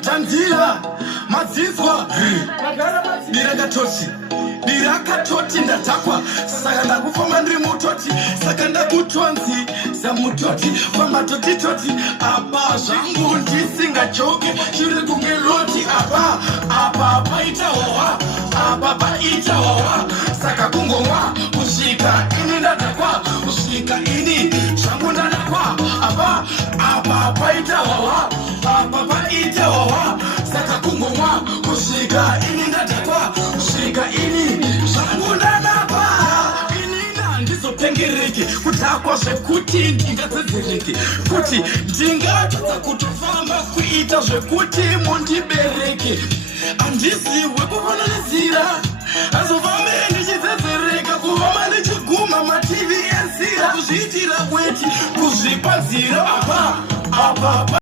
Tandila Mazizwa Nirakatoti ndatakwa saka ndakufamba ndiri mutoti saka ndakutonzi samutoti famba totitoti apa zvangu ndisingachoke chiri kunge loti apa paita hwahwa apa paita hwahwa saka kungomwa kusvika ini ndadakwa kusvika ini zvangu ndadakwa apa paita hwahwa apa paita hwahwa saka kungomwa kusvika ini ndadakwa kusvika ini zvangu ndadakwa inina ndizopengereke kudhakwa zvekuti ndingadzedzereke kuti ndingatadza kutofamba kuita zvekuti mundibereke handiziwe kufananidzira azofambe ndichidzedzereka kufamba ndichiguma mativi enzira kuzviitira kweti kuzvipa nzira apa